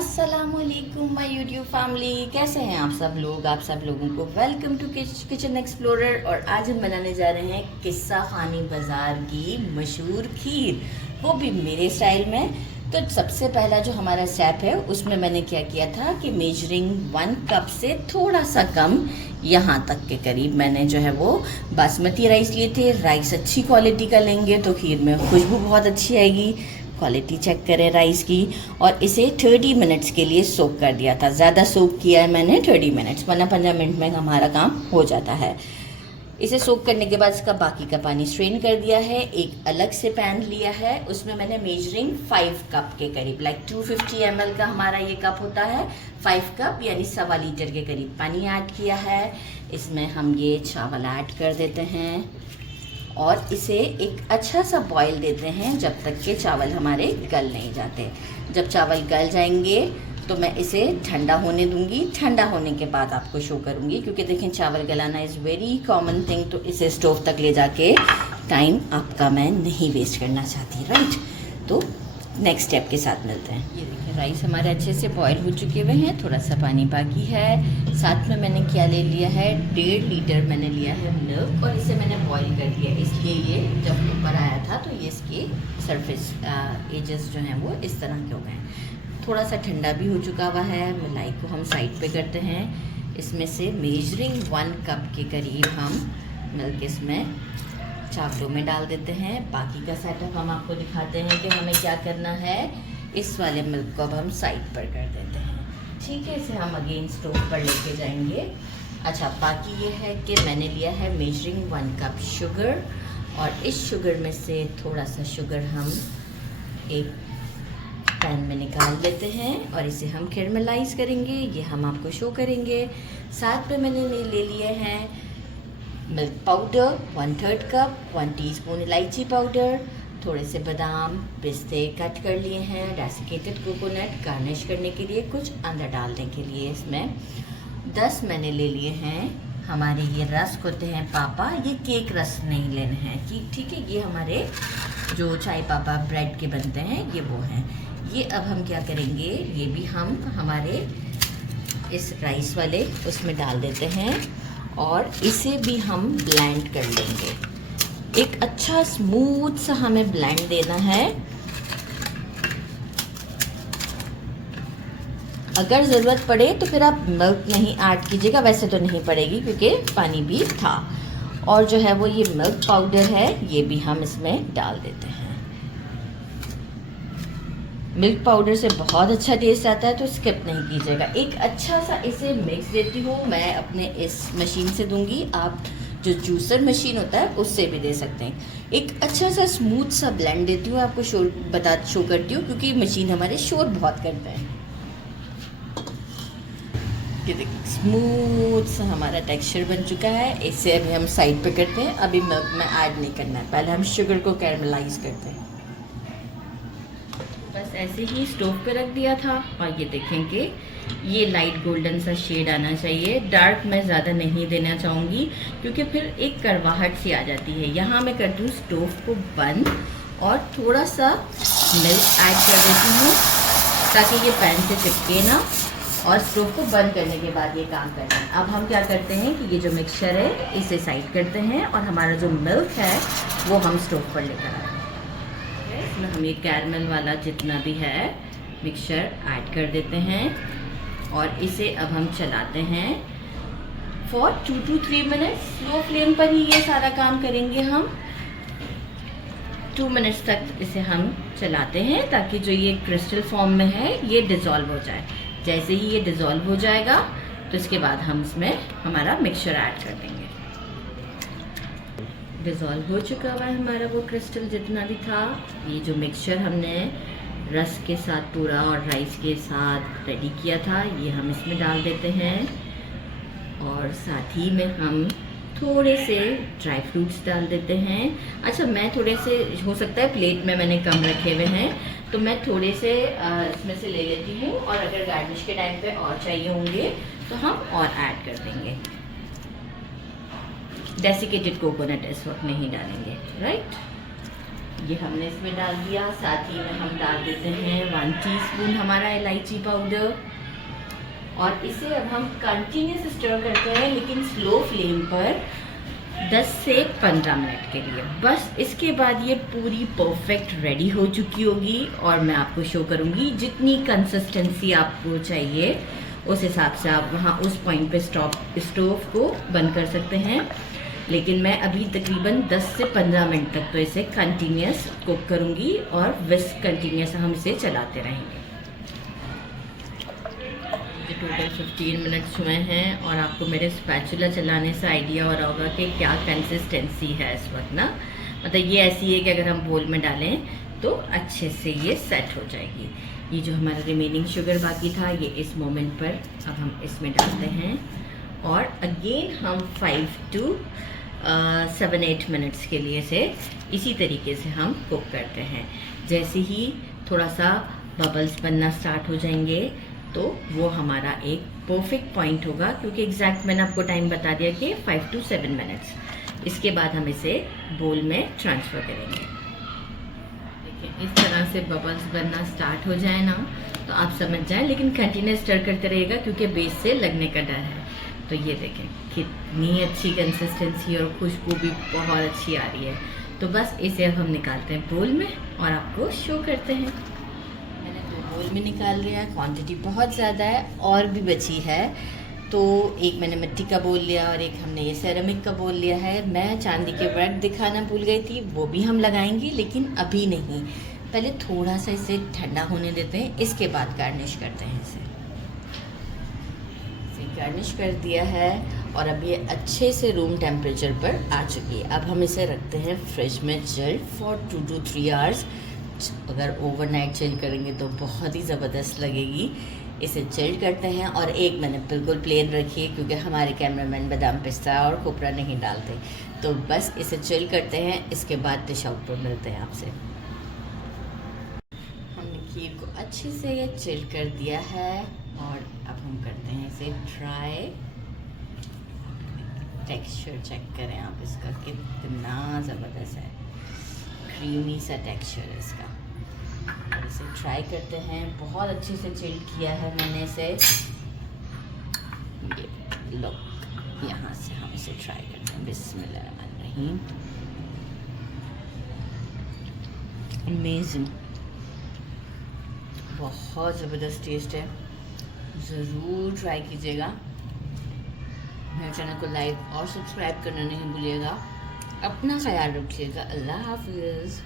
अस्सलामुअलैकुम my YouTube family, कैसे हैं आप सब लोग। आप सब लोगों को वेलकम टू किचन एक्सप्लोरर। और आज हम बनाने जा रहे हैं किस्सा खानी बाज़ार की मशहूर खीर, वो भी मेरे स्टाइल में। तो सबसे पहला जो हमारा स्टेप है उसमें मैंने क्या किया था कि मेजरिंग 1 कप से थोड़ा सा कम, यहाँ तक के करीब मैंने जो है वो बासमती राइस लिए थे। राइस अच्छी क्वालिटी का लेंगे तो खीर में खुशबू बहुत अच्छी आएगी। क्वालिटी चेक करें राइस की। और इसे 30 मिनट्स के लिए सोक कर दिया था। ज़्यादा सोक किया है मैंने 30 मिनट्स, वरना 15 मिनट में हमारा काम हो जाता है। इसे सोक करने के बाद इसका बाकी का पानी स्ट्रेन कर दिया है। एक अलग से पैन लिया है, उसमें मैंने मेजरिंग 5 कप के करीब, लाइक 250 ml का हमारा ये कप होता है, 5 कप यानी 1.25 लीटर के करीब पानी ऐड किया है। इसमें हम ये चावल ऐड कर देते हैं और इसे एक अच्छा सा बॉईल देते हैं जब तक के चावल हमारे गल नहीं जाते। जब चावल गल जाएंगे तो मैं इसे ठंडा होने दूंगी। ठंडा होने के बाद आपको शो करूंगी, क्योंकि देखें चावल गलाना इज़ वेरी कॉमन थिंग, तो इसे स्टोव तक ले जाके टाइम आपका मैं नहीं वेस्ट करना चाहती, राइट। तो नेक्स्ट स्टेप के साथ मिलते हैं। ये देखिए राइस हमारे अच्छे से बॉईल हो चुके हुए हैं, थोड़ा सा पानी बाकी है। साथ में मैंने क्या ले लिया है, 1.5 लीटर मैंने लिया है मिल्क, और इसे मैंने बॉईल कर दिया। इसलिए ये जब ऊपर आया था तो ये इसके सरफेस एजेस जो हैं वो इस तरह के हो गए हैं। थोड़ा सा ठंडा भी हो चुका हुआ है। मलाई को हम साइड पे करते हैं। इसमें से मेजरिंग 1 कप के करीब हम मिल्क इसमें चावलों में डाल देते हैं। बाकी का सेटअप हम आपको दिखाते हैं कि हमें क्या करना है। इस वाले मिल्क को अब हम साइड पर कर देते हैं, ठीक है। इसे हम अगेन स्टोव पर लेके जाएंगे। अच्छा, बाकी ये है कि मैंने लिया है मेजरिंग 1 कप शुगर, और इस शुगर में से थोड़ा सा शुगर हम एक पैन में निकाल लेते हैं और इसे हम कैरमलाइज करेंगे। ये हम आपको शो करेंगे। साथ में मैंने ले लिए हैं मिल्क पाउडर 1/3 कप, 1 टीस्पून इलायची पाउडर, थोड़े से बादाम पिस्ते कट कर लिए हैं, डेसिकेटेड कोकोनट गार्निश करने के लिए, कुछ अंदर डालने के लिए। इसमें 10 मैंने ले लिए हैं हमारे ये रस्क होते हैं पापा, ये केक रस्क नहीं लेने हैं, ठीक है। ये हमारे जो चाय पापा ब्रेड के बनते हैं ये वो हैं। ये अब हम क्या करेंगे, ये भी हम हमारे इस राइस वाले उसमें डाल देते हैं और इसे भी हम ब्लेंड कर लेंगे। एक अच्छा स्मूथ सा हमें ब्लेंड देना है। अगर ज़रूरत पड़े तो फिर आप मिल्क नहीं ऐड कीजिएगा, वैसे तो नहीं पड़ेगी क्योंकि पानी भी था। और जो है वो ये मिल्क पाउडर है, ये भी हम इसमें डाल देते हैं। मिल्क पाउडर से बहुत अच्छा टेस्ट आता है, तो स्किप नहीं कीजिएगा। एक अच्छा सा इसे मिक्स देती हूँ मैं अपने इस मशीन से दूंगी, आप जो जूसर मशीन होता है उससे भी दे सकते हैं। एक अच्छा सा स्मूथ सा ब्लेंड देती हूँ, आपको शो करती हूँ क्योंकि मशीन हमारे शोर बहुत करते हैं। ये देखिए स्मूथ सा हमारा टेक्सचर बन चुका है। इसे अभी हम साइड पे करते हैं। अभी मिल्क में ऐड नहीं करना है, पहले हम शुगर को कैरमलाइज करते हैं। बस ऐसे ही स्टोव पे रख दिया था और ये देखेंगे ये लाइट गोल्डन सा शेड आना चाहिए। डार्क मैं ज़्यादा नहीं देना चाहूँगी क्योंकि फिर एक कड़वाहट सी आ जाती है। यहाँ मैं करती हूँ स्टोव को बंद और थोड़ा सा मिल्क ऐड कर देती हूँ ताकि ये पैन से चिपके ना, और स्टोव को बंद करने के बाद ये काम करना है। अब हम क्या करते हैं कि ये जो मिक्सचर है इसे साइड करते हैं और हमारा जो मिल्क है वो हम स्टोव पर लेकर आते हैं। इसमें हम ये कैरमल वाला जितना भी है मिक्सचर ऐड कर देते हैं और इसे अब हम चलाते हैं for 2 to 3 minutes. Slow flame पर ही ये सारा काम करेंगे हम। 2 मिनट्स तक इसे हम चलाते हैं ताकि जो ये क्रिस्टल फॉर्म में है ये डिज़ोल्व हो जाए। जैसे ही ये डिज़ोल्व हो जाएगा तो इसके बाद हम इसमें हमारा मिक्सचर ऐड कर देंगे। डिज़ोल्व हो चुका हुआ है हमारा वो क्रिस्टल जितना भी था। ये जो मिक्सचर हमने रस के साथ पूरा और राइस के साथ रेडी किया था ये हम इसमें डाल देते हैं, और साथ ही में हम थोड़े से ड्राई फ्रूट्स डाल देते हैं। अच्छा, मैं थोड़े से, हो सकता है प्लेट में मैंने कम रखे हुए हैं तो मैं थोड़े से इसमें से ले लेती हूँ, और अगर गार्निश के टाइम पे और चाहिए होंगे तो हम और ऐड कर देंगे। डेसिकेटेड कोकोनट इस वक्त नहीं डालेंगे, राइट। ये हमने इसमें डाल दिया। साथ ही में हम डाल देते हैं 1 टीस्पून हमारा इलायची पाउडर, और इसे अब हम कंटिन्यूस स्टर करते हैं, लेकिन स्लो फ्लेम पर 10 से 15 मिनट के लिए। बस इसके बाद ये पूरी परफेक्ट रेडी हो चुकी होगी, और मैं आपको शो करूँगी जितनी कंसिस्टेंसी आपको चाहिए उस हिसाब से आप वहाँ उस पॉइंट पे स्टोव को बंद कर सकते हैं। लेकिन मैं अभी तकरीबन 10 से 15 मिनट तक तो इसे कंटिन्यूस कुक करूँगी, और विस्क कंटिन्यूस हम इसे चलाते रहेंगे। टोटल 15 मिनट्स हुए हैं, और आपको मेरे स्पैचुला चलाने से आइडिया हो रहा होगा कि क्या कंसिस्टेंसी है इस वक्त ना। मतलब ये ऐसी है कि अगर हम बोल में डालें तो अच्छे से ये सेट हो जाएगी। ये जो हमारा रिमेनिंग शुगर बाकी था, ये इस मोमेंट पर अब हम इसमें डालते हैं, और अगेन हम 5 to 7-8 मिनट्स के लिए से इसी तरीके से हम कुक करते हैं। जैसे ही थोड़ा सा बबल्स बनना स्टार्ट हो जाएंगे तो वो हमारा एक परफेक्ट पॉइंट होगा, क्योंकि एग्जैक्ट मैंने आपको टाइम बता दिया कि 5 to 7 मिनट्स। इसके बाद हम इसे बोल में ट्रांसफ़र करेंगे। देखिए इस तरह से बबल्स बनना स्टार्ट हो जाए ना तो आप समझ जाएं, लेकिन कंटिन्यूस स्टर करते रहिएगा क्योंकि बेस से लगने का डर है। तो ये देखें कितनी अच्छी कंसिस्टेंसी और खुशबू भी बहुत अच्छी आ रही है। तो बस इसे अब हम निकालते हैं बोल में और आपको शो करते हैं। मैंने 2 बोल में निकाल लिया है, क्वांटिटी बहुत ज़्यादा है और भी बची है। तो एक मैंने मिट्टी का बोल लिया और एक हमने ये सेरेमिक का बोल लिया है। मैं चांदी के वर्क दिखाना भूल गई थी, वो भी हम लगाएंगे लेकिन अभी नहीं। पहले थोड़ा सा इसे ठंडा होने देते हैं, इसके बाद गार्निश करते हैं। इसे गार्निश कर दिया है और अब ये अच्छे से रूम टेम्परेचर पर आ चुकी है। अब हम इसे रखते हैं फ्रिज में चिल फॉर 2 to 3 आवर्स। अगर ओवरनाइट चिल करेंगे तो बहुत ही ज़बरदस्त लगेगी। इसे चिल करते हैं और एक मैंने बिल्कुल प्लेन रखी है क्योंकि हमारे कैमरामैन बादाम पिस्ता और खोपरा नहीं डालते। तो बस इसे चिल करते हैं, इसके बाद डिश आउट पर मिलते हैं आपसे। हमने खीर को अच्छे से ये चिल कर दिया है और अब हम करते हैं इसे ट्राई। टेक्सचर चेक करें आप इसका, कितना ज़बरदस्त है, क्रीमी सा टेक्सचर है इसका। और इसे ट्राई करते हैं। बहुत अच्छे से चिल किया है मैंने इसे। ये लो, यहाँ से हम इसे ट्राई करते हैं। बिस्मिल्लाहिर्रहमानिर्रहीम। अमेजिंग, बहुत ज़बरदस्त टेस्ट है, ज़रूर ट्राई कीजिएगा। मेरे चैनल को लाइक और सब्सक्राइब करना नहीं भूलिएगा। अपना ख्याल रखिएगा। अल्लाह हाफिज़।